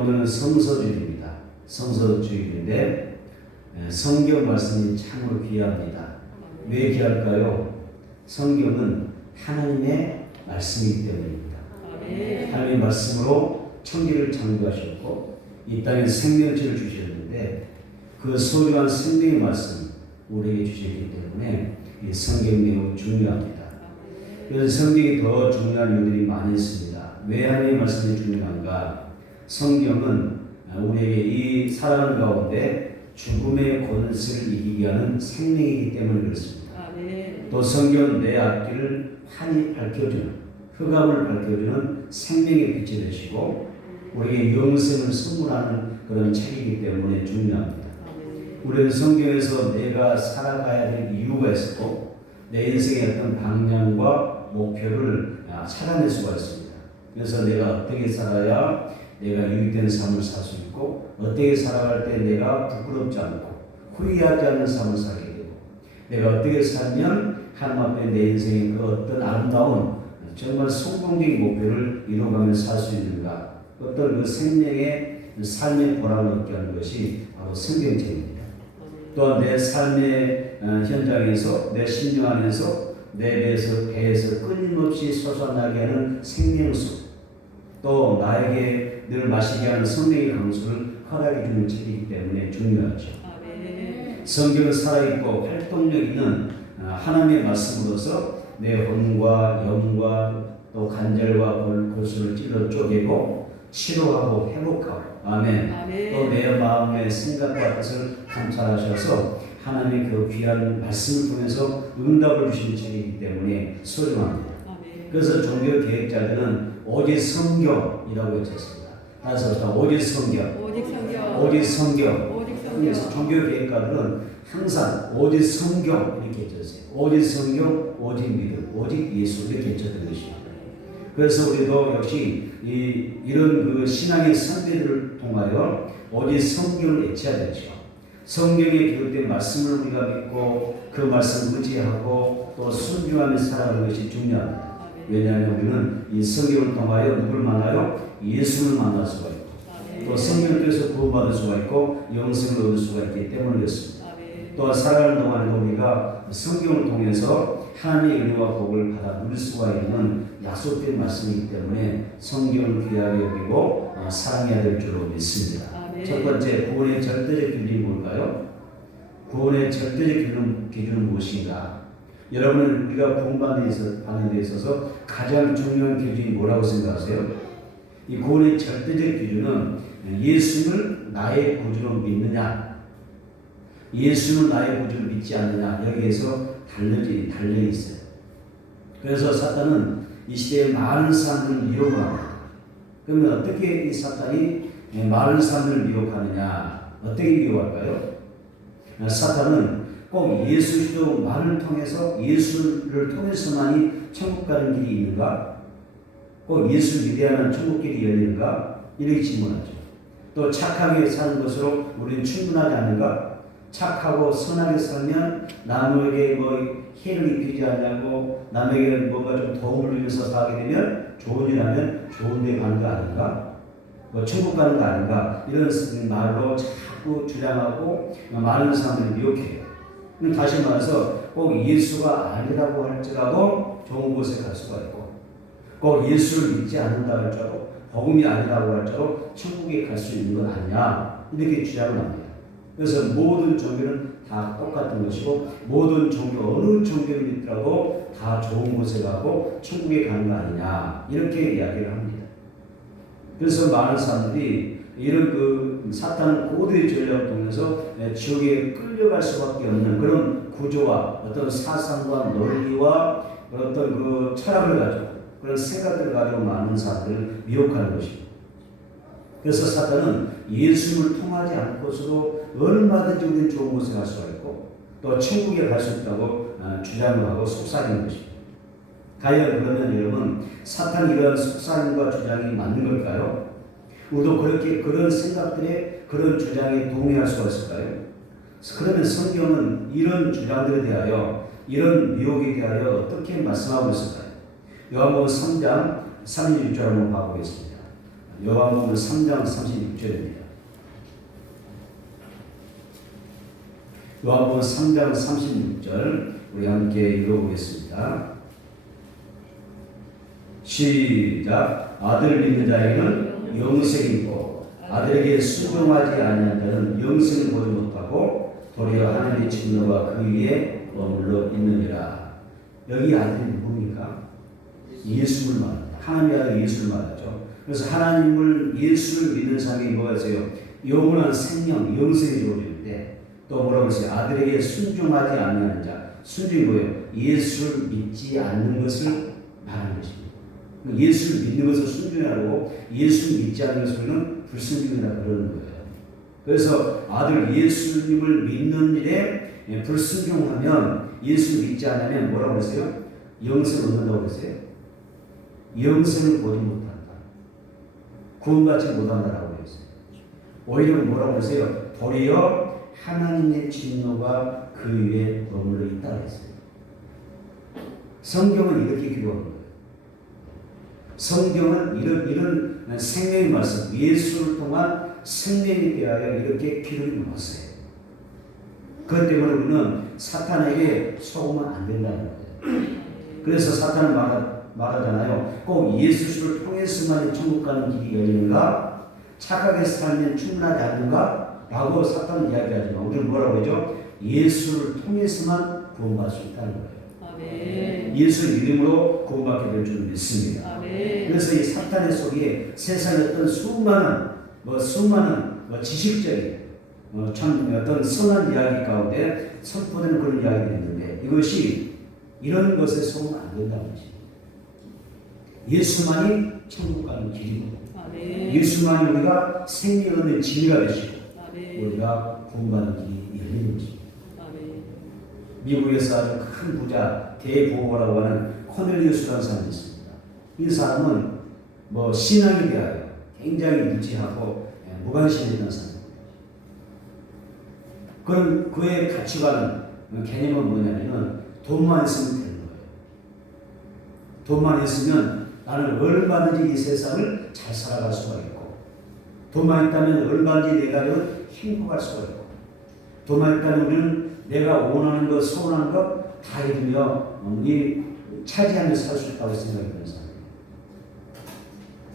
오늘은 성서주일입니다. 성서주일인데 성경 말씀이 참으로 귀합니다. 왜 귀할까요? 성경은 하나님의 말씀이기 때문입니다. 하나님의 말씀으로 천지를 창조하셨고 이 땅에 생명체를 주셨는데 그 소중한 생명의 말씀 우리에게 주셨기 때문에 이 성경이 매우 중요합니다. 그래서 성경이 더 중요한 이유들이 많이 있습니다. 왜 하나님의 말씀이 중요한가? 성경은 우리에게 이 살아가는 가운데 죽음의 권세를 이기게 하는 생명이기 때문에 그렇습니다. 또 성경은 내 앞길을 환히 밝혀주는, 흑암을 밝혀주는 생명의 빛이 되시고 우리에게 영생을 선물하는 그런 책이기 때문에 중요합니다. 우리는 성경에서 내가 살아가야 될 이유가 있었고 내 인생의 어떤 방향과 목표를 찾아낼 수가 있습니다. 그래서 내가 어떻게 살아야 내가 유익된 삶을 살 수 있고 어떻게 살아갈 때 내가 부끄럽지 않고 후회하지 않는 삶을 살게 되고 내가 어떻게 살면 하나님 앞에 내 인생의 그 어떤 아름다운 정말 성공적인 목표를 이루어가며 살 수 있는가, 어떤 그 생명의 삶의 보람을 얻게 하는 것이 바로 성경책입니다. 또한 내 삶의 현장에서 내 심령 안에서 내 배에서 끊임없이 솟아나게 하는 생명수, 또 나에게 늘 마시게 하는 성령의 강수를 허락해 주는 책이기 때문에 중요하죠. 성경은 살아있고 활동력 있는 하나님의 말씀으로서 내魂과 영과 또 관절과 골수를 찔러 쪼개고 치료하고 회복하고 아멘. 또 내 마음의 생각과 뜻을 감찰하셔서 하나님의 그 귀한 말씀을 통해서 응답을 주시는 책이기 때문에 소중합니다. 그래서 종교 계획자들은 오직 성경이라고 외쳤습니다. 따라서 오직 성경, 오직 성경, 오직 성경. 오직 성경. 그래서 종교 계획가들은 항상 오직 성경 이렇게 해줬어요. 오직 성경, 오직 믿음, 오직 예수 이렇게 해줬던 것입니다. 그래서 우리도 역시 이런 그 신앙의 선배들을 통하여 오직 성경을 애쳐야 되죠. 성경에 기록된 말씀을 우리가 믿고 그 말씀을 의지하고 또 순종하며 살아가는 것이 중요합니다. 왜냐하면 우리는 이 성경을 통하여 누구를 만나요? 예수를 만날 수가 있고 또 성경을 통해서 구원받을 수가 있고 영생을 얻을 수가 있기 때문에 그렇습니다. 또 살아가는 동안에도 우리가 성경을 통해서 하나님의 은혜와 복을 받아 누릴 수가 있는 약속된 말씀이기 때문에 성경을 귀하게 여기고 사랑해야 될 줄로 믿습니다. 첫 번째, 구원의 절대적 기준이 뭘까요? 구원의 절대적 기준은 무엇인가? 여러분, 우리가 구원받는 데 있어서 가장 중요한 기준이 뭐라고 생각하세요? 이 구원의 절대적 기준은 예수를 나의 구주로 믿느냐, 예수는 나의 구주로 믿지 않느냐, 여기에서 달려 있어요. 그래서 사탄은 이 시대에 많은 사람들을 미혹을 합니다. 그러면 어떻게 이 사탄이 많은 사람들을 미혹하느냐? 어떻게 미혹할까요? 사탄은 꼭 예수 그리스도만을 통해서 예수를 통해서만이 천국 가는 길이 있는가? 꼭 예수 믿어야만 천국길이 열리는가? 이렇게 질문하죠. 또 착하게 사는 것으로 우리는 충분하지 않는가? 착하고 선하게 살면 남에게 해를 입히지 않냐고 남에게 뭔가 좀 도움을 주면서 살게 되면 좋은 일 하면 좋은 데 가는 거 아닌가? 천국 가는 거 아닌가? 이런 말로 자꾸 주장하고 많은 사람들이 미혹해요. 다시 말해서 꼭 예수가 아니라고 할지라도 좋은 곳에 갈 수가 있고 꼭 예수를 믿지 않는다 할지라도 복음이 아니라고 할지라도 천국에 갈 수 있는 건 아니냐 이렇게 주장을 합니다. 그래서 모든 종교는 다 똑같은 것이고 모든 종교 어느 종교를 믿더라도 다 좋은 곳에 가고 천국에 가는 거 아니냐 이렇게 이야기를 합니다. 그래서 많은 사람들이 이런 그 사탄 고도의 전략을 통해서 지옥에 끌려갈 수밖에 없는 그런 구조와 어떤 사상과 논리와 어떤 그 철학을 가지고 그런 생각들을 가지고 많은 사람들을 미혹하는 것입니다. 그래서 사탄은 예수를 통하지 않고서도 얼마든지 우리는 좋은 곳에 갈 수가 있고 또 천국에 갈 수 있다고 주장을 하고 속삭이는 것입니다. 과연 그러면 여러분 사탄이 이런 속삭임과 주장이 맞는 걸까요? 우리도 그런 생각들에 그런 주장에 동의할 수가 있을까요? 그러면 성경은 이런 주장들에 대하여 이런 미혹에 대하여 어떻게 말씀하고 있을까요? 요한복음 3장 36절 한번 봐보겠습니다. 요한복음 3장 36절입니다. 요한복음 3장 36절 우리 함께 읽어보겠습니다. 시작. 아들을 믿는 자에게는 영생이 있고 아들에게 순종하지 아니한 자는 영생을 보지 못하고 도리어 하나님의 진노가 그 위에 머물러 있느니라. 여기 아들이 누굽니까? 예수를 말합니다. 하나님의 아들 예수를 말하죠. 그래서 하나님을 예수를 믿는 사람이 뭐가 있어요? 영원한 생명, 영생이 주어지는데 또 뭐라고 했어요? 아들에게 순종하지 않는 자. 순종이 뭐예요? 예수를 믿지 않는 것을 말하는 것입니다. 예수를 믿는 것을 순종하고 예수를 믿지 않는 것은 불순종이라 그러는 거예요. 그래서 아들 예수님을 믿는 일에 불순종하면 예수를 믿지 않으면 뭐라고 했어요? 영생을 얻는다고 했어요. 영생을 보지 못한다. 구원받지 못한다라고 했어요. 오히려 뭐라고 했어요? 도리어 하나님의 진노가 그 위에 머물러 있다고 했어요. 성경은 이렇게 기록한 거예요. 성경은 이런 생명의 말씀, 예수를 통한 생명에 대하여 이렇게 기록이 놓았어요. 그것 때문에 우리는 사탄에게 속으면 안 된다는 거예요. 그래서 사탄은 말하잖아요. 꼭 예수를 통해서만 천국 가는 길이 열리는가? 착하게 살면 충분하지 않는가? 라고 사탄은 이야기하지만 우리는 뭐라고 하죠? 예수를 통해서만 구원받을 수 있다는 거예요. 아멘. 예수 이름으로 구원받게 될 줄 믿습니다. 아멘. 그래서 이 사탄의 속에 세상의 어떤 수많은 지식적인 참 어떤 선한 이야기 가운데 선포되는 그런 이야기가 있는데 이것이 이런 것에 속으면 안 된다는 것입니다. 예수만이 천국 가는 길이고 아멘. 예수만이 우리가 생명 얻는 진리가 되시고 아멘. 우리가 구원받는 길이 열리는 것입니다. 아멘. 미국에서 아주 큰 부자 대부호라고 하는 코넬리우스라는 사람이 있습니다. 이 사람은 신앙에 대하여 굉장히 무지하고 무관심했던 사람입니다. 그럼 그의 가치관은 개념은 뭐냐면 돈만 있으면 되는 거예요. 돈만 있으면 나는 얼마든지 이 세상을 잘 살아갈 수가 있고 돈만 있다면 얼마든지 내가 행복할 수가 있고 돈만 있다면 우리는 내가 원하는 것, 소원하는 것 다 이루며 차지하며 살 수 있다고 생각했던 사람이에요.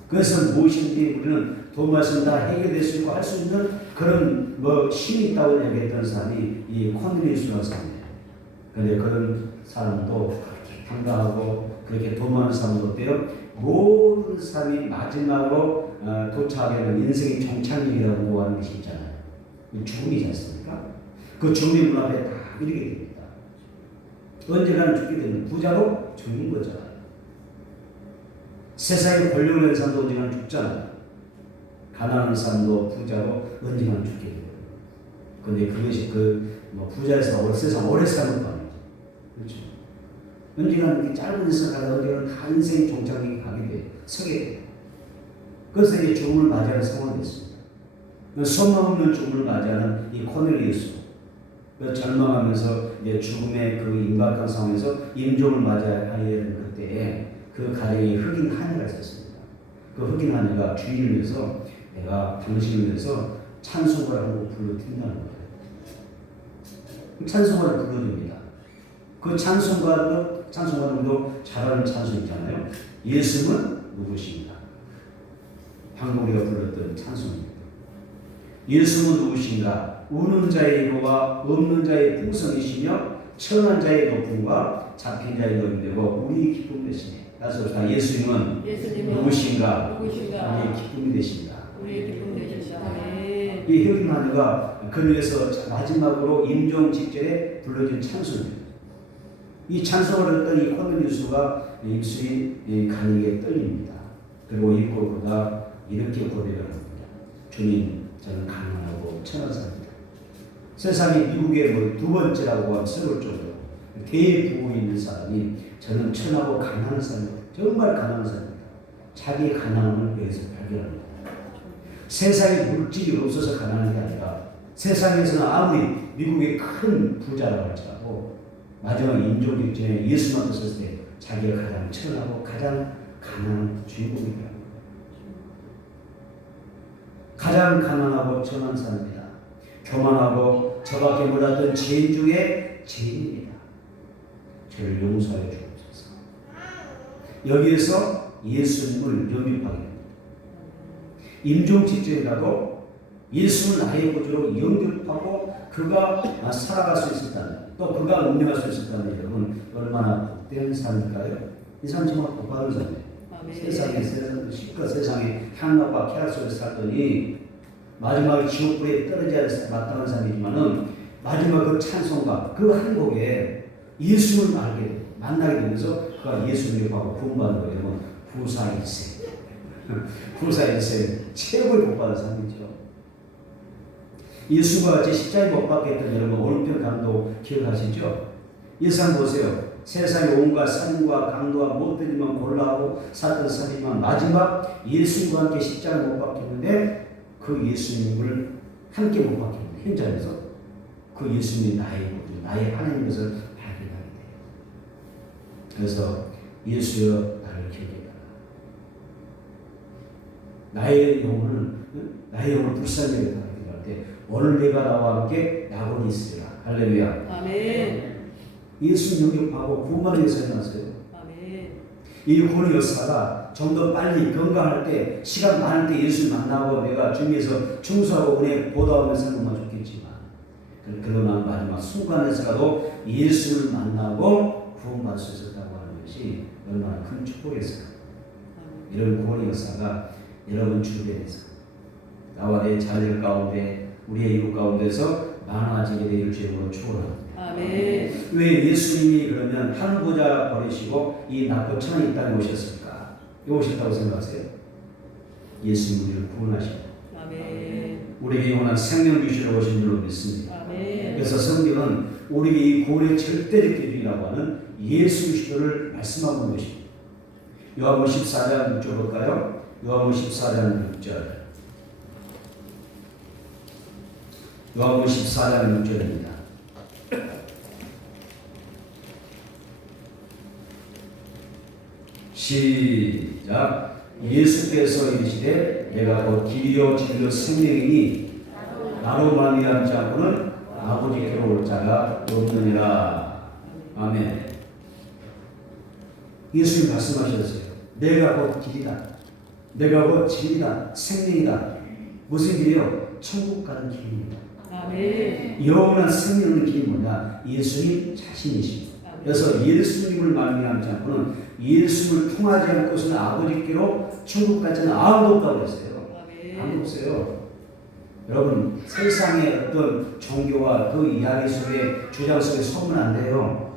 그래서 무엇인지 우리는 돈만 있으면 다 해결될 수 있고 할 수 있는 그런 힘이 있다고 얘기했던 사람이 이 코넬리우스라는 사람이에요. 그런데 그런 사람도 그렇게 당당하고 그렇게 돈 많은 사람도 어때요? 모든 사람이 마지막으로 도착하게 되는 인생의 종착역이라고 하는 것이 있잖아요. 죽음이지 않습니까? 그 죽음의 문 앞에 다 이르게 됩니다. 언젠가는 죽게 됩니다. 부자로 죽는 거잖아요. 세상에 권력을 가진 사람도 언젠가는 죽잖아요. 가난한 사람도 부자로 언젠가는 죽게 돼요. 그런데 그것이 부자에서 세상 오래 사는 거 아니죠. 그렇죠. 언젠가는 짧은 세상 가다 언젠가는 다 인생의 종착역에 가게 돼요. 서게 돼요. 그래서 이제 죽음을 맞이하는 상황이 됐습니다. 소망 없는 죽음을 맞이하는 이 코넬리우스. 절망하면서 이제 죽음의 그 임박한 상황에서 임종을 맞이해야 되는 그때에 그 가정에 흑인 하녀가 있었습니다. 그 흑인 하녀가 주인을 위해서 내가 당신을 위해서 찬송가를 하고 불러드린다는 거예요. 찬송가를 불러줍니다. 그 찬송가도 잘하는 찬송이잖아요. 예수는 누구신가? 방금 우리가 불렀던 찬송입니다. 예수는 누구신가? 우는 자의 위로와 없는 자의 풍성이시며 천한 자의 높음과 잡힌 자의 넓이되고 우리 기쁨 되시네. 따라서 예수님은 누구신가? 우리의 기쁨이 되십니다. 이 흑인 하녀가 그 위해서 마지막으로 임종 직전에 불러준 찬송입니다. 이 찬송을 했던 이 코넬리우스가 입술이 가늘게 떨립니다. 그리고 입고 그가 이렇게 고백을 합니다. 주님, 저는 가난하고 천한 사람입니다. 세상에 미국의 두 번째라고 하면 서울 쪽으로 대부에 있는 사람이 저는 천하고 가난한 사람입니다. 정말 가난한 사람입니다. 자기의 가난함을 위해서 발견합니다. 세상에 물질이 없어서 가난한 게 아니라 세상에서는 아무리 미국의 큰 부자라고 할지라도 마지막 임종 직전에 예수 앞에 섰을 때 자기가 가장 천하고 가장 가난한 주인공이라는 거예요. 가장 가난하고 천한 사람입니다. 교만하고 저밖에 몰랐던 죄인 중에 죄인입니다. 저를 용서하여 주옵소서. 여기에서 예수님을 영접하게 됩니다. 임종직전이라도 예수를 나의 구주로 영접하고 그가 살아갈 수 있었다면, 또 그가 운명할 수 있었다면 여러분 얼마나 복된 삶일까요? 이 사람 정말 복받은 삶이에요. 세상에 향락과 쾌락 속에서 살더니 마지막에 지옥불에 떨어져야 마땅한 삶이지만은 마지막 그 찬송과 그 한곡에 예수를 만나게 되면서 그가 예수를 영접하고 구원받는 거예요. 부사일세. 부사일세 최고의 복받은 삶이죠. 예수가 같이 십자가에 못 박혔던 여러분 오른편 강도 기억하시죠? 이 사람 보세요. 세상의 온갖 산과 강도와 못된 일만 골라하고 살던 사람이지만 마지막 예수님과 함께 십자가에 못 박혔는데 그 예수님을 함께 못 박혔는데 현장에서 그 예수님이 나의 하나님 것을 발견하게 돼요. 그래서 예수여 나를 기억해라. 나의 영혼을 불쌍하게 할 때 오늘 내가 나와 함께 낙원이 있으리라. 할렐루야. 아멘. 예수 영접하고 구원받는 것을 해놨어요. 아멘. 이 고리 여사가 좀 더 빨리 건강할 때, 시간 많을 때 예수 만나고 내가 주님에서 충수하고 은혜 보답하면서 사는 것만 좋겠지만, 그러나 마지막 순간에서라도 예수를 만나고 구원받을 수 있었다고 하는 것이 얼마나 큰 축복이었을까. 이런 고리 여사가 여러분 주변에서 나와 내 자녀 가운데 우리의 이웃 가운데서 많아지게 되기를 주님으로 축원합니다. 아멘. 왜 예수님이 그러면 한 보좌 버리시고 이 낮고 천한 이 땅에 오셨을까? 왜 오셨다고 생각하세요? 예수님 우리를 구원하시고 아멘. 우리에게 영원한 생명 주시러 오신 줄로 믿습니다. 아멘. 그래서 성경은 우리에게 이 구원의 절대적 기준이라고 하는 예수 그리스도를 말씀하고 있는 것입니다. 요한복음 14장 6절 볼까요? 요한복음 14장 6절. 요한복음 14장 6절입니다. 시작. 예수께서 이르시되 내가 곧 길이요 진리요 생명이니 나로 말미암지 않고는 아버지께로 올 자가 없느니라. 아멘. 예수님 말씀하셨어요. 내가 곧 길이다. 내가 곧 진리다. 생명이다. 무슨 길이요? 천국 가는 길입니다. 아멘. 영원한 생명 있는 길이 뭐냐? 예수님 자신이십니다. 그래서 예수님을 말미암지 않고는 예수를 통하지 않고서는 아버지께로 천국 가지는 아무도 없다고 했어요. 아무도 없어요. 여러분 세상의 어떤 종교와 그 이야기 속에 주장 속에 속으면 안 돼요.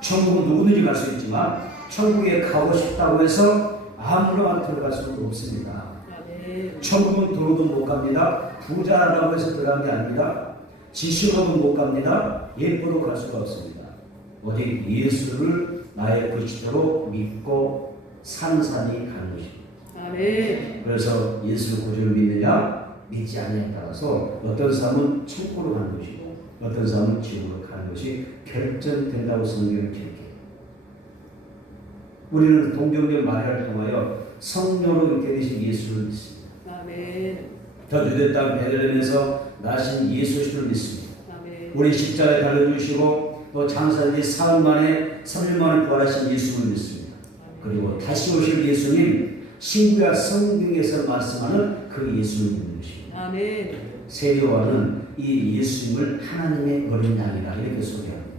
천국은 누구든지 갈 수 있지만 천국에 가고 싶다고 해서 아무나 들어갈 수는 없습니다. 천국은 돈으로도 못 갑니다. 부자라고 해서 들어간 게 아니라 지식으로도 못 갑니다. 예쁘도 갈 수가 없습니다. 오직 예수를 나의 그리스도로 믿고 사는 삶이 가는 것입니다. 아멘. 그래서 예수 구주를 믿느냐 믿지 않느냐에 따라서 어떤 사람은 천국으로 가는 것이고 어떤 사람은 지옥으로 가는 것이 결정된다고 성경을 기록해요. 우리는 동정녀 마리아를 통하여 성령으로 있게 되신 예수를 믿습니다. 아멘. 저 유대 땅 베들레헴에서 나신 예수 그리스도를 믿습니다. 아멘. 우리 십자가에 달려주시고 또 장사들이 사흘 만에 3일 만에 부활하신 예수를 믿습니다. 그리고 다시 오실 예수님 신구약 성경에서 말씀하는 그 예수를 믿는 것입니다. 아멘. 세례요한은 이 예수님을 하나님의 어린 양이라 이렇게 소개합니다.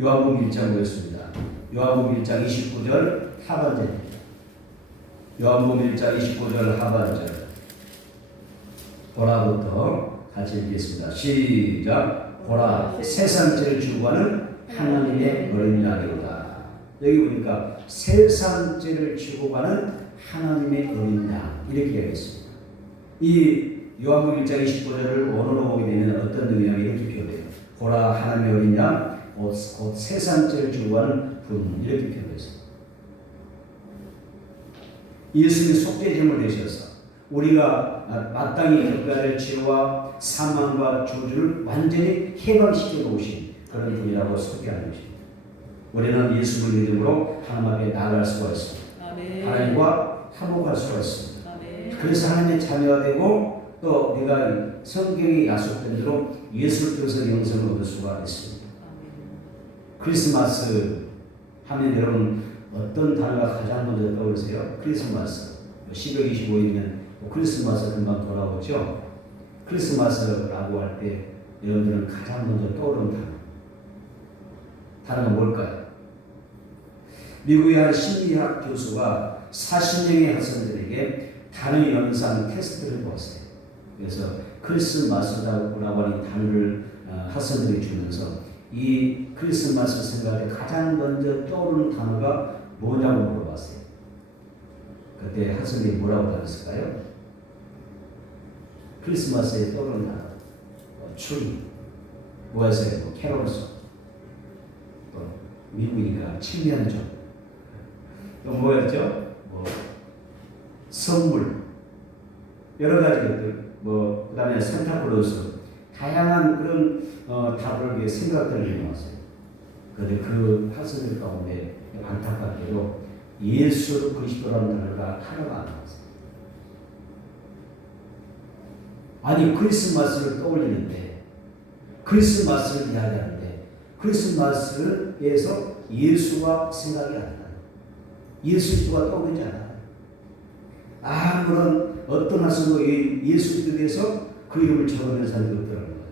요한복음 1장 보겠습니다. 요한복음 1장 29절 하반절입니다. 요한복음 1장 29절 하반절 보라부터 같이 읽겠습니다. 시작. 보라 세상 죄를 지고 가는 하나님의 어린 양이로다. 여기 보니까 세상 죄를 지고 가는 하나님의 어린 양 이렇게 얘기했습니다. 이 요한복음 1장 29절을 원어로 보게 되면 어떤 의미냐 이렇게 표현해요. 보라 하나님의 어린 양 곧 세상 죄를 지고 가는 분 이렇게 표현했습니다. 예수님이 속죄제물 되셔서 우리가 마땅히 겪어야 될 죄와 사망과 저주를 완전히 해방시켜 놓으신 그런 분이라고 소개하는 것입니다. 우리는 예수를 믿음으로 하나님 앞에 나아갈 수가 있습니다. 아멘. 하나님과 화목할 수가 있습니다. 아멘. 그래서 하나님의 자녀가 되고 또 내가 성경에 약속된 대로 예수를 통해서 영생을 얻을 수가 있습니다. 크리스마스 하면 여러분 어떤 단어가 가장 먼저 떠오르세요? 크리스마스. 12월 25일이면 크리스마스 금방 돌아오죠. 크리스마스라고 할 때 여러분들은 가장 먼저 떠오르는 단어가 뭘까요? 미국의 한 심리학 교수가 40명의 학생들에게 단어 연상 테스트를 보았어요. 그래서 크리스마스라고 하는 단어를 학생들이 주면서 이 크리스마스 생각할 때 가장 먼저 떠오르는 단어가 뭐냐고 물어봤어요. 그때 학생들이 뭐라고 답했을까요? 크리스마스에 떠오르는 단어, 추리, 뭐였어요? 캐롤송, 또 미국이니까 칠면조, 또 뭐였죠? 선물, 여러 가지 것들, 그다음에 산타클로스, 다양한 그런 답을 위해 생각들을 해놓았어요. 그런데 그 학생들 가운데 안타깝게도 예수 그리스도라는 단어가 하나가 안 나왔어요. 아니 크리스마스를 떠올리는데 크리스마스를 이야기하는데 크리스마스에서 예수가 생각이 안 나요. 예수가 떠오르지 않아요. 아무런 어떤 학생도 예수에 대해서 그 이름을 적어낸 사람이 없더라는 거예요.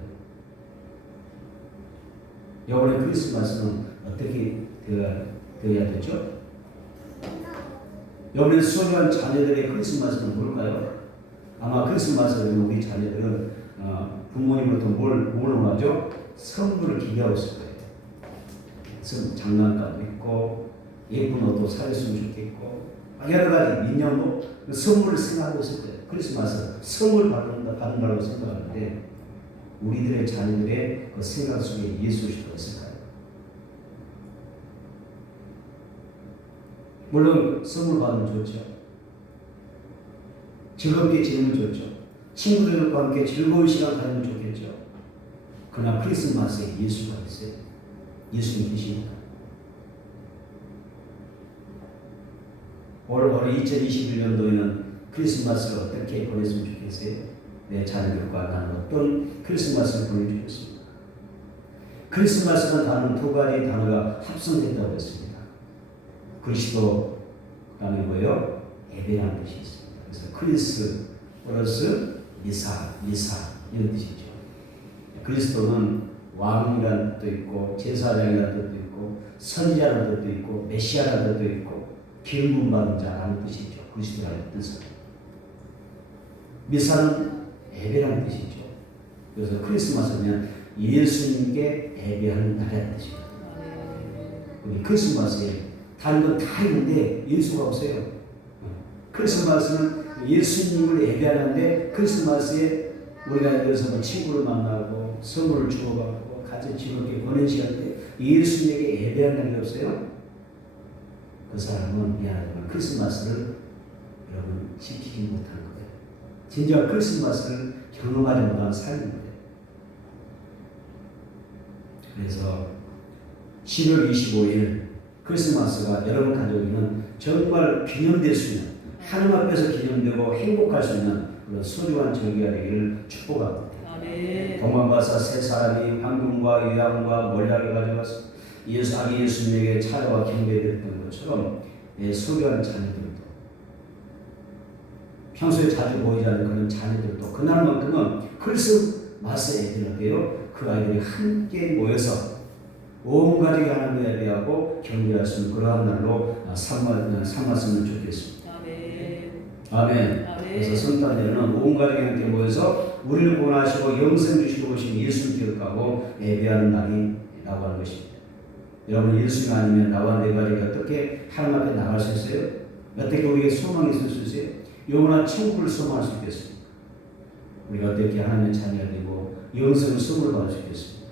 이번에 크리스마스는 어떻게 되어야 되죠? 이번에 소유한 자녀들의 크리스마스는 뭘까요? 아마 크리스마스는 우리 자녀들은 부모님으로부터 뭘 원하죠? 선물을 기대하고 있을 거예요. 장난감도 있고 예쁜 옷도 사줬으면 좋겠고 여러 가지 민념도 선물을 생각하고 있을 거예요. 크리스마스 선물 받는다고 생각하는데 우리들의 자녀들의 그 생각 속에 예수가 있을까요? 물론 선물 받으면 좋죠. 즐겁게 지내면 좋죠. 친구들과 함께 즐거운 시간 가지면 좋겠죠. 그러나 크리스마스에 예수가 있어요. 예수님 계십니다. 올 2021년도에는 크리스마스를 어떻게 보냈으면 좋겠어요? 내 자녀들과 나는 어떤 크리스마스를 보내면 좋겠습니까? 크리스마스라는 단어는 두 가지 단어가 합성됐다고 했습니다. 그리스도, 그 다음에 뭐예요? 예배라는 뜻이 있습니다. 그래서 크리스 플러스 미사 이런 뜻이죠. 그리스도는 왕이라는 뜻도 있고 제사장이라는 뜻도 있고 선지자라는 뜻도 있고 메시아라는 뜻도 있고 기름 받은 자라는 뜻이죠. 그리스도라는 뜻은. 미사는 예배라는 뜻이죠. 그래서 크리스마스는 예수님께 예배하는 날이라는 뜻입니다. 우리 크리스마스에 다른 건 다 있는데 예수가 없어요. 크리스마스는 예수님을 예배하는데 크리스마스에 우리가 예를 들어서 친구를 만나고 선물을 주고받고 같이 즐겁게 보낸 시간에 예수님에게 예배하는 날이 없어요. 그 사람은 미안하지만 크리스마스를 여러분 지키지 못한 거예요. 진짜 크리스마스를 경험하지 못한 삶입니다. 그래서 10월 25일 크리스마스가 여러분 가족에는 정말 기념될 수 있는 하나님 앞에서 기념되고 행복할 수 있는 그런 소중한 절기가 되기를 축복합니다. 동방바사 세 사람이 황금과 유향과 몰약을 가져가서 아기 예수님에게 차려와 경배드렸던 것처럼 소중한 자녀들도 평소에 자주 보이지 않는 그런 자녀들도 그날만큼은 크리스마스 예배를 때요 그 아이들이 함께 모여서 온 가족이 하나님을 예배하고 경배할 수 있는 그러한 날로 삼았으면 좋겠습니다. 아멘. 그래서 성탄절에는 온 가족이 함께 모여서 우리를 구원하시고 영생 주시고 오신 예수를 기억하고 예배하는 날이라고 하는 것입니다. 여러분 예수가 아니면 나와 내 가족이 어떻게 하나님 앞에 나갈 수 있어요? 어떻게 우리에게 소망이 있을 수 있어요? 영원한 천국을 소망할 수 있겠습니까? 우리가 어떻게 하나님의 자녀가 되고 영생을 선물 받을 수 있겠습니까?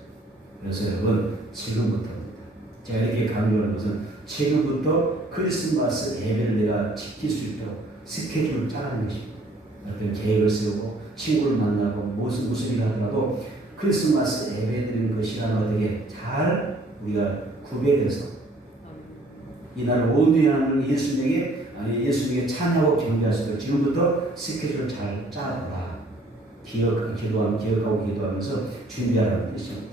그래서 여러분 지금부터입니다. 제가 이렇게 강조하는 것은 지금부터 크리스마스 예배를 내가 지킬 수 있도록 스케줄을 짜는 것입니다. 어떤 계획을 세우고 친구를 만나고 무슨 일을 하더라도 크리스마스 예배 드리는 그 시간을 어떻게 잘 우리가 구별해서 이날 온전히 하는 예수님에게 찬양하고 경배할 수 있도록 지금부터 스케줄을 잘 짜라. 기억하고 기도하면서 준비하라는 뜻입니다.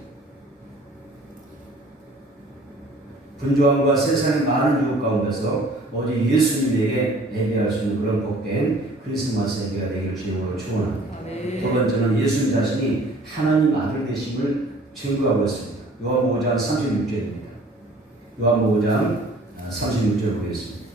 분주함과 세상의 많은 유혹 가운데서 오직 예수님에게 예배할 수 있는 그런 복된 크리스마스 예배가 되기를 주님으로 축원합니다. 두 번째는 예수님 자신이 하나님 아들 되심을 증거하고 있습니다. 요한복음 5장 36절입니다. 요한복음 5장 36절 보겠습니다.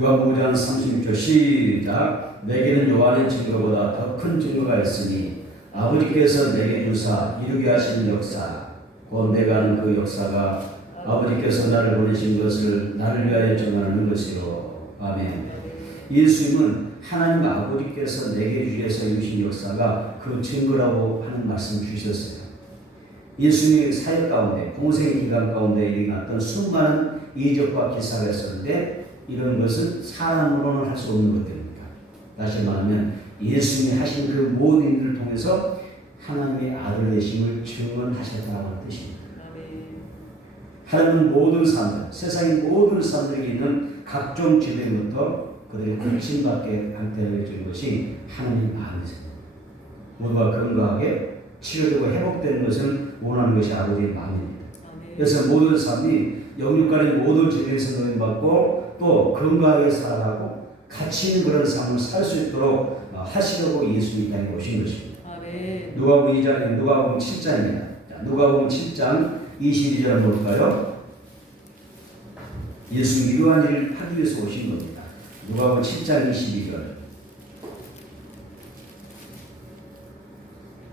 요한복음 5장 36절 시작. 내게는 요한의 증거보다 더 큰 증거가 있으니 아버지께서 내게 주사 이루게 하시는 역사 곧 내가 하는 그 역사가 아버지께서 나를 보내신 것을 나를 위하여 전하는 것이로. 아멘. 예수님은 하나님 아버지께서 내게 주셔서 이루신 역사가 그 증거라고 하는 말씀을 주셨어요. 예수님의 사역 가운데 공생의 기간 가운데 일어났던 수많은 이적과 기사가 있었는데 이런 것은 사람으로는 할 수 없는 것들입니다. 다시 말하면 예수님이 하신 그 모든 일을 통해서 하나님의 아들 되심을 증언하셨다는 뜻입니다. 하나님은 모든 사람들, 세상의 모든 사람들에게 있는 각종 질병부터 그들이 고침받게 할 것이 하나님의 마음이십니다. 모두가 건강하게 치료되고 회복되는 것을 원하는 것이 아버지의 마음입니다. 그래서 모든 사람이 영육간의 모든 질병에서 노인받고 또 건강하게 살아가고 가치 있는 그런 삶을 살 수 있도록 하시려고 예수님이 이 땅에 오신 것입니다. 누가복음 7장입니다. 누가복음 7장 22절 볼까요? 예수님이 이러한 일을 하기 위해서 오신 겁니다. 누가복음 7장 22절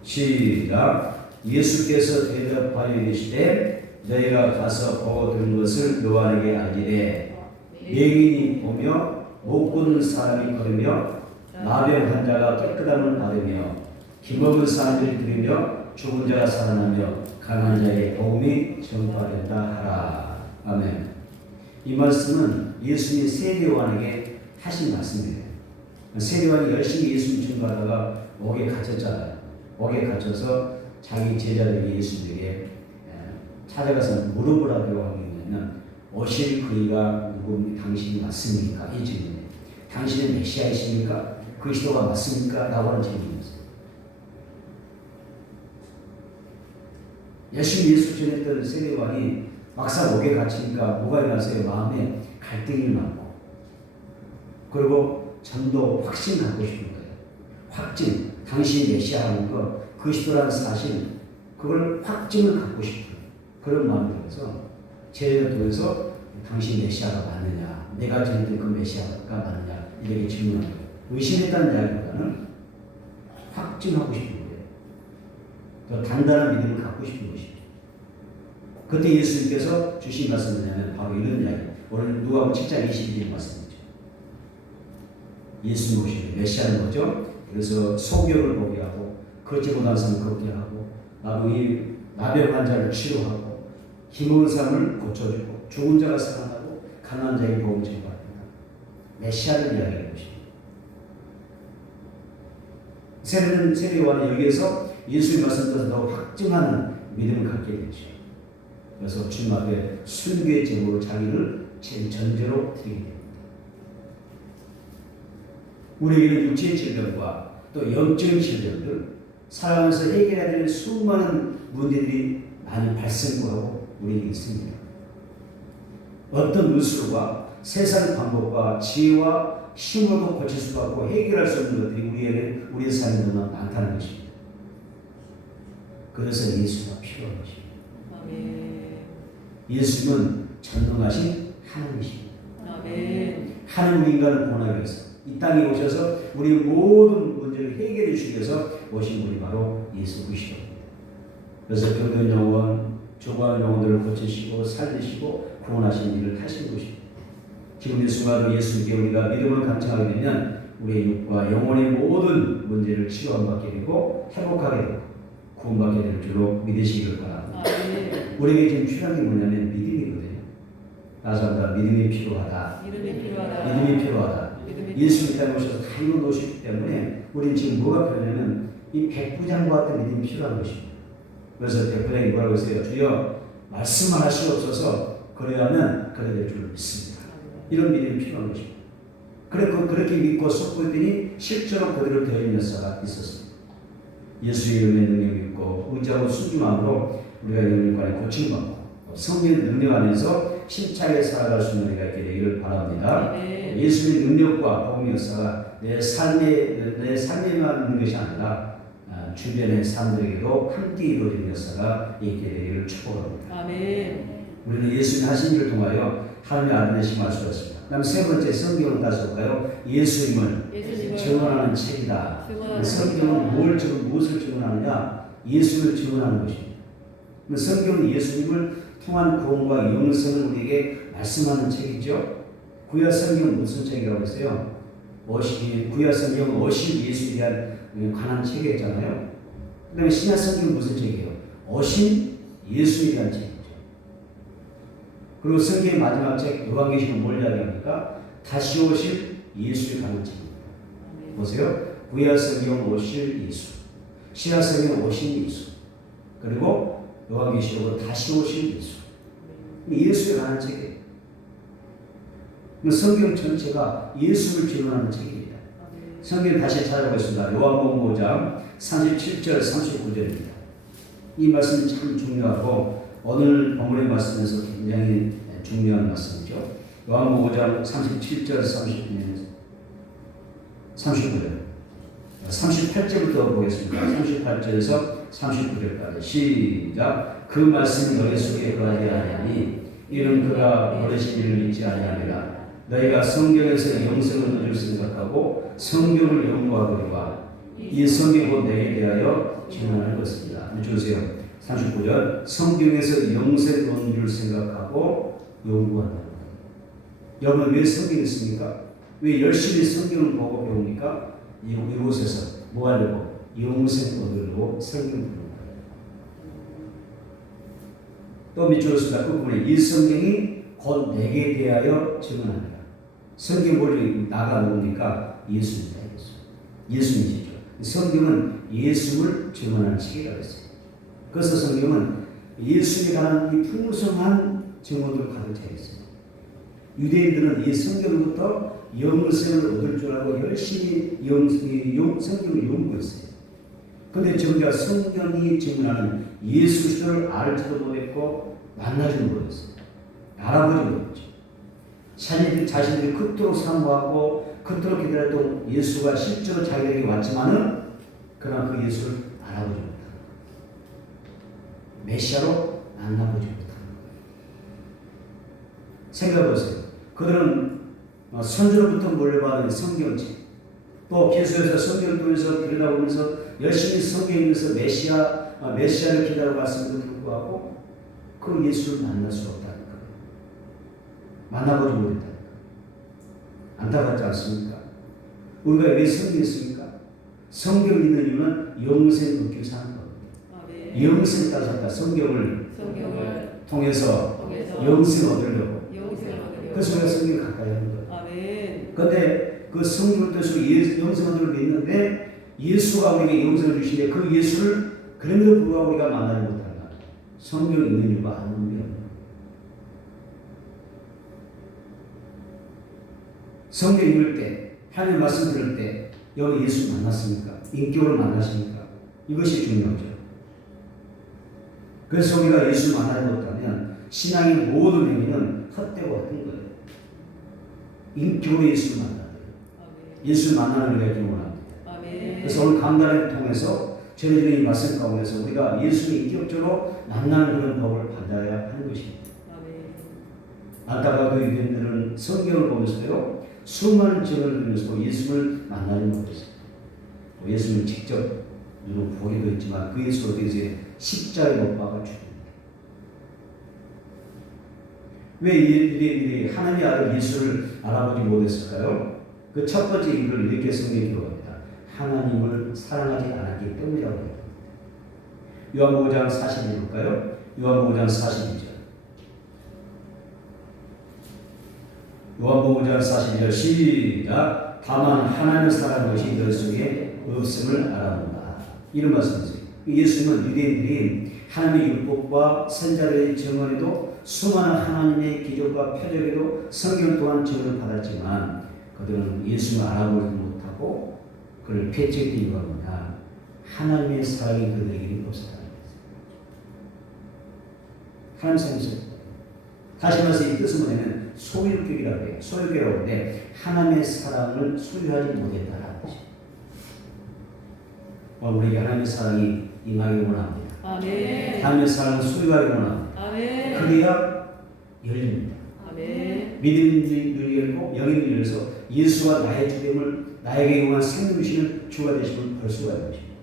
시작. 예수께서 대답하여 이르시되 너희가 가서 보고 들은 것을 요한에게 알리되 맹인이 보며 못 보는 사람이 걸으며 마병 환자가 깨끗함을 받으며 기먹은 사람들이 들으며 죽은 자가 살아나며 강한 자의 복음이 전파된다 하라. 아멘. 이 말씀은 예수님이 세례요한에게 하신 말씀이에요. 세례요한이 열심히 예수님 증거하다가 옥에 갇혔잖아요. 옥에 갇혀서 자기 제자들이 예수님에게 찾아가서 물어보라 하고 하면 오실 그이가 누구 당신이 맞습니까? 이 질문이에요. 당신은 메시아이십니까? 그리스도가 맞습니까? 라고 하는 질문이었어요. 열심히 예수 전했던 세례요한이 막상 옥에 갇히니까 뭐가 일어났어요? 마음에 갈등이 많고 그리고 전도 확신 갖고 싶은 거예요. 확증, 당신이 메시아라는 것, 그리스도라는 사실, 그걸 확증을 갖고 싶은 그런 마음이 들어서 제자를 통해서 당신 메시아가 맞느냐, 내가 전했던 그 메시아가 맞느냐 이렇게 질문한 거예요. 의심했다는 이야기보다는 확증하고 싶은 거예요. 더 단단한 믿음을 갖고 싶은 것이죠. 그때 예수님께서 주신 말씀은 뭐냐면 바로 이런 이야기. 오늘 누가복음 7장 22절 말씀이죠. 예수님 오시는 메시아는 뭐죠? 그래서 소경을 보게 하고 걷지 못하는 사람을 걷게 하고 마병 환자를 치료하고 힘없는 사람을 고쳐주고 죽은 자가 살아나고 가난한 자에게 복음을 전파한다. 메시아를 이야기하는 것입니다. 세례요한이 여기에서 예수의 말씀을 더 확증하는 믿음을 갖게 되죠. 그래서 주님 앞에 순교의 제목으로 자기를 전제로 드리게 됩니다. 우리에게는 육체의 질병과 또 영적인 질병들, 살아가면서 해결해야 될 수많은 문제들이 많이 발생하고 우리에게 있습니다. 어떤 누수와 세상 방법과 지혜와 힘으로도 고칠 수 없고 해결할 수 없는 것들이 우리의 삶에 너무 많다는 것입니다. 그래서 예수가 필요한 것입니다. 예수님은 전능하신 하나님이십니다. 하나님 인간을 구원하기 위해서 이 땅에 오셔서 우리 모든 문제를 해결해 주시기 위해서 오신 분이 바로 예수 그리스도입니다. 그래서 병든 영혼, 죽어가는 영혼들을 고치시고 살리시고 구원하시는 일을 하신 것입니다. 지금 이 순간도 예수님께 우리가 믿음을 간청하게 되면 우리의 육과 영혼의 모든 문제를 치료받게 되고 회복하게 되고 구원받게 될 줄로 믿으시길 바랍니다. 우리에게 지금 필요한 게 뭐냐면 믿음이거든요. 나사다 믿음이 필요하다. 믿음이 필요하다. 예수님 땅에 오셔서 다 이루어 놓으셨기 때문에 우리는 지금 뭐가 필요하냐면 이 백부장과 같은 믿음이 필요한 것입니다. 그래서 백부장이 뭐라고 했어요? 주여 말씀만 할 수 없어서 그래야만 그래 될 줄 믿습니다. 이런 믿음이 필요한 것입니다. 그렇게 믿고 속고했더니 실제로 그대로 되어진 역사가 있었습니다. 예수의 이름의 능력 믿고 의지하고 순종함으로 우리가 영육간에 고침받고 성령의 능력 안에서 힘차게 살아갈 수 있는 우리가 있게 되기를 바랍니다. 아멘. 예수의 능력과 복음의 역사가 내 삶에만 있는 것이 아니라 주변의 사람들에게도 함께 이루어지는 역사가 있게 되기를 축복합니다. 아멘. 우리는 예수님 하신 일을 통하여 하나님의 아들 되심을 알 수 있습니다. 그다음 세 번째 성경을 다시 볼까요? 예수님을 증언하는 책이다. 성경은 무엇을 증언하느냐? 예수를 증언하는 것입니다. 성경은 예수님을 통한 구원과 영생을 우리에게 말씀하는 책이죠. 구약 성경은 무슨 책이라고 했어요? 구약 성경은 오실 예수에 대한 관한 책이었잖아요. 그 다음에 신약 성경은 무슨 책이에요? 오신 예수에 대한 책이죠. 그리고 성경의 마지막 책 요한계시록은 뭘 이야기합니까? 다시 오실 예수에 관한 책입니다. 보세요. 구약 성경은 오실 예수, 신약 성경은 오신 예수, 그리고 요한계시록은 다시 오실 예수. 예수에 관한 책이에요. 성경 전체가 예수를 증언하는 책입니다. 성경 다시 찾아보겠습니다. 요한복음 5장 37절 39절입니다. 이 말씀이 참 중요하고 오늘 본문의 말씀에서 굉장히 중요한 말씀이죠. 요한복음 5장 37절 39절 38절부터 보겠습니다. 38절에서 39절까지 시작. 그 말씀이 너희 속에 거하지 아니하니 이는 그가 버리신 일을 믿지 아니하니라. 너희가 성경에서 영생을 얻을 생각하고 성경을 연구하거니와 이 성경이 곧 내게 대하여 증언하는 것입니다. 주세요. 39절 성경에서 영생을 얻을 생각하고 연구한다. 여러분 왜 성경이 있습니까? 왜 열심히 성경을 보고 배웁니까? 이곳에서 뭐 하려고? 영생 얻으려고 성경을 배우는 거예요. 또 밑줄을 쓰다 그 부분에 이 성경이 곧 내게 대하여 증언합니다. 성경 본이 나가 누굽니까? 예수입니다. 예수님이시죠. 성경은 예수를 증언하는 책이라고 했어요. 그래서 성경은 예수에 관한 이 풍성한 증언으로 가득 차 있어요. 유대인들은 이 성경부터 영생을 얻을 줄 알고 열심히 성경을 연구했어요. 그런데 정작 성경이 증언하는 예수를 알지도 못했고 만나지도 못했어요. 알아보지 못했죠. 자신들이 그토록 사모하고 그토록 기다렸던 예수가 실제로 자기에게 왔지만은 그러나 그 예수를 알아보지 못합니다. 메시아로 만나보지 못합니다. 생각해보세요. 그들은 선조로부터 물려받은 성경책, 또 계속해서 성경을 통해서 들여다보면서 열심히 성경에 있면서 메시아를 기다려봤음에도 불구하고 그 예수를 만날 수 없다는 거예요. 만나보지 못했다는 거예요. 안타깝지 않습니까? 우리가 왜 성경이 있습니까? 성경을 믿는 이유는 영생 얻기 사는 겁니다. 영생 따졌다. 성경을 통해서 영생 얻으려고. 그래서 우리가 성경을 가까이 하는 거예요. 그런데 그 성경을 통해서 영생 얻으려 믿는데 예수가 우리에게 영생을 주시는데 그 예수를 그럼에도 불구하고 우리가 만나지 못한다. 성경이 있는 이유가 아무 의미 없는 거예요. 성경 읽을 때, 하나님 말씀 들을 때 여기 예수 만났습니까? 인격으로 만나십니까? 이것이 중요하죠. 그래서 우리가 예수 만나지 못하면 신앙의 모든 행위는 헛되고 헛된 거예요. 인격으로 예수를 만나야 돼요. 예수를 만나는 우리가 있기 원합니다. 그래서 오늘 강단을 통해서 전해지는 이 말씀 가운데서 우리가 예수를 인격적으로 만나는 그런 법을 받아야 하는 것입니다. 안타깝게 유대인들은 성경을 보면서요 수많은 증언을 들으면서 예수를 만나지 못했습니다. 예수를 직접 눈으로 보기도 했지만 그 예수를 어떻게 십자가에 못 박아 죽입니다. 왜 이들이 하나님의 아들 예수를 알아보지 못했을까요? 그 첫 번째 이유를 이렇게 성경이 기록합니다. 하나님을 사랑하지 않았기 때문이라고 합니다. 요한복음 5장 42절 볼까요? 요한복음 5장 42절. 요한복음 5장 42절 시작. 다만 하나님을 사랑하는 것이 너희 속에 없음을 알아본다. 이런 말씀이세요. 예수님은 유대인들이 하나님의 율법과 선자들의 증언에도 수많은 하나님의 기적과 표적에도 성경 또한 증언을 받았지만 그들은 예수를 알아보지 못하고 그를 배척했던 이유가 뭐냐? 하나님의 사랑이 그들에게 없었다는 거예요. 하나님 사랑이 없었다. 다시 말해서 이 뜻은 뭐냐면 소유격이라고 해요. 소유격이라고 하는데 하나님의 사랑을 소유하지 못했다라는 것입니다. 우리에게 하나님의 사랑이 임하기 원합니다. 아멘. 하나님의 사랑을 소유하기 원합니다. 아멘. 그래야 열립니다. 아멘. 믿음이 열리고 영이 열려서 예수와 나의 주됨을 나에게 용한 생명 주시는 주가 되심을 볼 수가 있는 것입니다.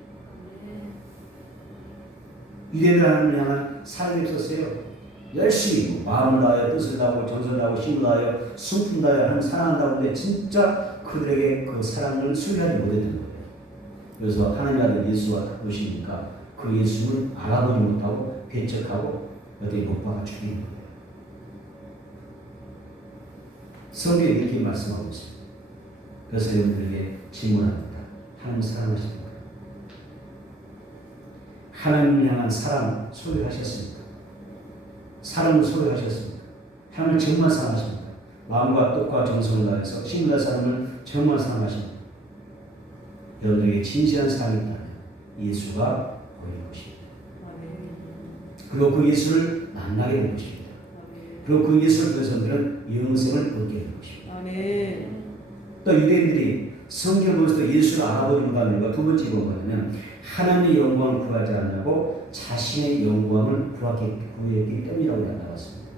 유대인들 하나님을 향한 사랑이 없었어요. 열심히 마음을 다하여 뜻을 다하고 정성을 다하고 힘을 다하여 숨을 다하여 하는 사랑한다고 하는데 진짜 그들에게 그 사랑을 소유하지 못했던 거예요. 그래서 하나님 아들 예수가 오시니까 그 예수를 알아보지 못하고 배척하고 어디 못 박아 죽이는 거예요. 성경에 이렇게 말씀하고 있습니다. 그래서 여러분들에게 질문합니다. 하나님 사랑하십니까? 하나님을 향한 사랑 소유하셨습니까? 사랑을 소유하셨습니까? 하나님을 정말 사랑하십니까? 마음과 뜻과 정성을 다해서 신과 사랑을 정말 사랑하십니까? 여러분에게 진실한 사랑이 있다면 예수가 보이는 것입니다. 그리고 그 예수를 만나게 되는 것입니다. 그리고 그 예수를 통해서 우리는 영생을 얻게 되는 것입니다. 아멘. 또 유대인들이 성경을 보면서 예수를 알아보지 못하는 이유가 두 번째 뭐냐면 하나님의 영광을 구하지 않냐고 자신의 영광을 구했기 때문이라고 나왔습니다.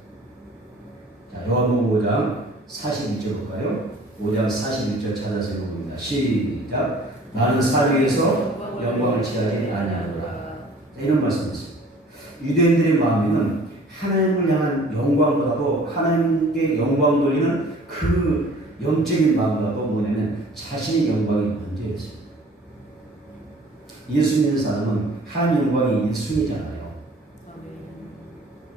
자, 요한복음 5장 41절 볼까요? 5장 41절 찾아서 읽어봅니다. 시작. 나는 사륙에서 영광을 취하지 아니하노라. 이런 말씀이었습니다. 유대인들의 마음에는 하나님을 향한 영광보다도 하나님께 영광 돌리는 그 영적인 마음보다도 뭐냐면 자신의 영광이 먼저였습니다. 예수 믿는 사람은 하나님 영광이 1순위잖아요.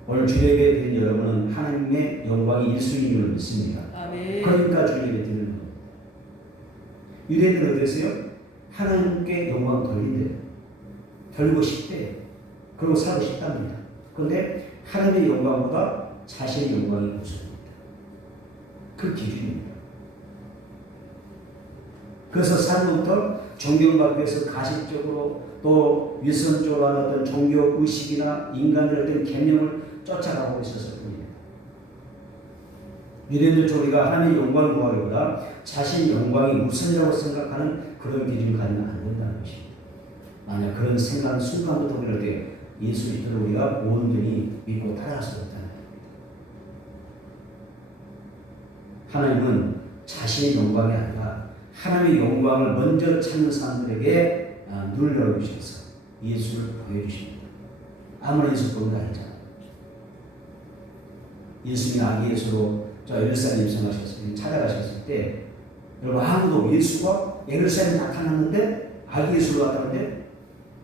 오늘 주님에게 드린 여러분은 하나님의 영광이 1순위인 줄 믿습니다. 아멘. 그러니까 주님에게 드리는 겁니다. 유대인들은 어땠어요? 하나님께 영광 돌린대요. 돌리고 싶대요. 그리고 살고 싶답니다. 그런데 하나님의 영광보다 자신의 영광이 우선입니다. 그 기준입니다. 그래서 삶부터 존경받기 위해서 가식적으로 또 위선적으로 하는 어떤 종교 의식이나 인간들의 어떤 개념을 쫓아가고 있었을 뿐입니다. 유대인들 우리가 하나님의 영광을 구하기보다 자신의 영광이 우선이라고 생각하는 그런 기준을 가지면 안 된다는 것입니다. 만약 그런 생각은 순간부터 그럴 때 예수 그리스도를 우리가 온전히 믿고 따라갈 수 없다는 겁니다. 하나님은 자신의 영광이 아니라 하나님의 영광을 먼저 찾는 사람들에게 눈을 열어주셔서 예수를 보여주십니다. 아무나 예수 보는 거 아니잖아요. 예수님이 아기 예수로 저 예루살렘 입성하셨을 때 찾아가셨을 때 여러분 아무도 예수가 예루살렘에 나타났는데 아기 예수로 나타났는데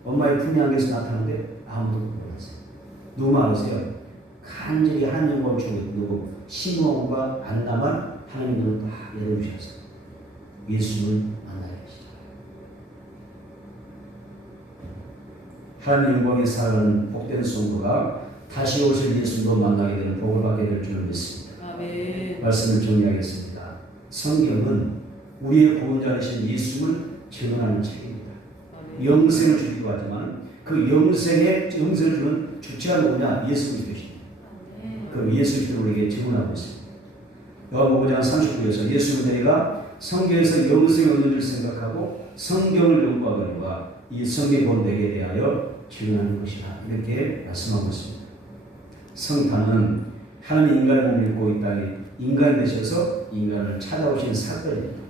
엄마의 품에 안겨서 나타났는데 아무도 몰랐어요. 누구 알으세요? 간절히 하나님 영광을 주고 누구 시므온과 안나만 하나님 눈을 다 열어주셔서 예수를 만나게 하시죠. 하나님 영광의 살아가는 복된 성도가 다시 오실 예수도 만나게 되는 복을 받게 될 줄 믿습니다. 아멘. 말씀을 정리하겠습니다. 성경은 우리의 구원자이신 예수를 증언하는 책입니다. 아멘. 영생을 주기도 하지만 그 영생을 주는 주체가 누구냐? 예수 그리스도십니다. 그 예수 그리스도를 우리에게 증언하고 있습니다. 요한복음 5장 39절에서 예수는 내가 성경에서 영생을 얻는 줄 생각하고 성경을 연구하거니와 이 성경이 곧 내게 대하여 증언하는 것이다. 이렇게 말씀하고 있습니다. 성탄은 하나님 인간을 몸을 입고 이 땅에 인간이 되셔서 인간을 찾아오신 사건입니다.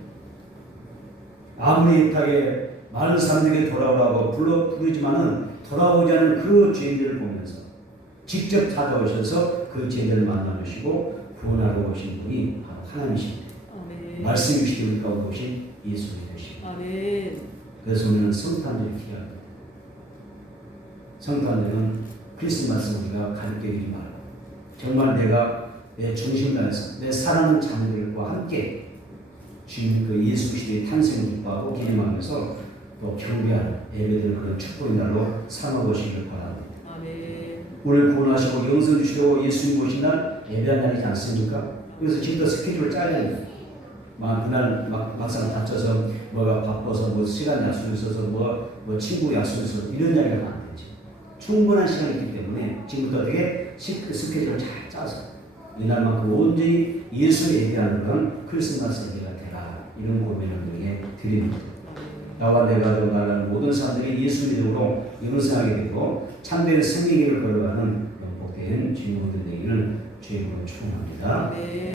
아무리 애타게 많은 사람들에게 돌아오라고 부르지만은 돌아오지 않은 그 죄인들을 보면서 직접 찾아오셔서 그 죄인들을 만나주시고 구원하고 오신 분이 바로 하나님이십니다. 아멘. 말씀이 주시기 우리 가운데 오신 예수 그리스도십니다. 아멘. 그래서 우리는 성탄절이 필요합니다. 성탄절은 크리스마스 우리가 가볍게 여기지 말고 정말 내가 내 중심 다해서 내 사랑하는 자녀들과 함께 주님 그 예수 그리스도의 탄생을 기뻐하고 기념하면서 또 경배하는 예배드리는 그런 축복의 날로 삼아보시길 바랍니다. 아멘. 우리를 구원하시고 영생 주시고 예수님 오신 날 예배한 날이지 않습니까? 그래서 지금부터 스케줄을 짜야 됩니다. 막 그날 막상 다쳐서 뭐가 바빠서 뭐 시간 약속이 있어서 뭐 친구 약속이 있어서 이런 이야기가 안 되지. 충분한 시간이 있기 때문에 지금부터 어떻게 스케줄을 잘 짜서 이날만큼 온전히 예수 얘기하는 건 크리스마스 얘기가 되라. 이런 고민을 우리에게 드립니다. 나와 내 가족 나라는 모든 사람들이 예수 이름으로 영생하게 되고 참된 생명을 걸어가는 복된 주님의 되기를 주님으로 축원합니다. 네.